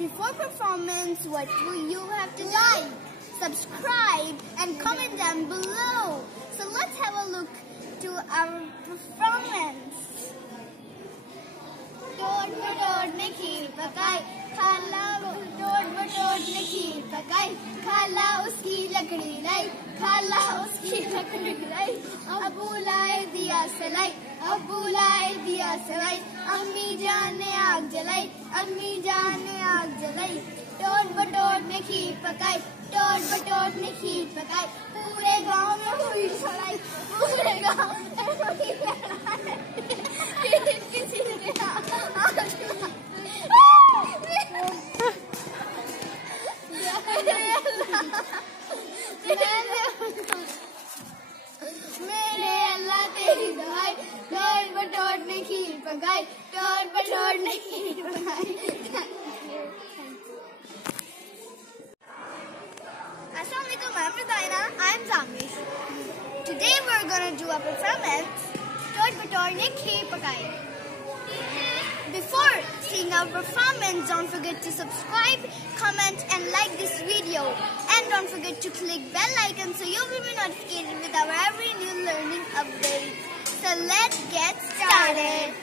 Before performance, what do you have to like, subscribe, and comment down below. So let's have a look to our performance. Batote Batote ने खीर पकाई, खाला बटोट बटोट ने खीर पकाई, खाला उसकी लकड़ी लाई, खाला उसकी लकड़ी लाई, अबू लाए दिया सलाई, अबू लाए दिया सलाई, अम्मी जान ने आग जलाई, अम्मी जान ने आग जलाई, टोट बटोट ने खीर पकाई, टोट बटोट ने खीर पकाई, पूरे गांव में हुई लड़ाई, पूरे गांव में हुई लड़ाई, किसी ने मेरे अल्लाह तेरी दवाई, टोट बटोट ने खीर पकाई, टोट बटोट ने खीर पकाई. Assalamualaikum, I'm Rizana. I'm Zamish. Today we're gonna do a performance. टोट बटोट ने खीर पकाई. Before seeing our performance, don't forget to subscribe, comment, and like this video. And don't forget to click bell icon so you'll be notified with our every new learning update. So let's get started.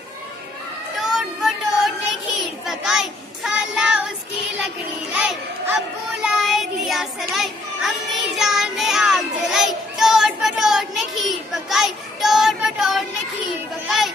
टोट बटोट ने खीर पकाई, खाला उसकी लकड़ी लाई, अब्बू लाए दिया सलाई, अम्मी जान ने आग जलाई, टोट बटोट ने खीर पकाई, टोट बटोट ने खीर पकाई,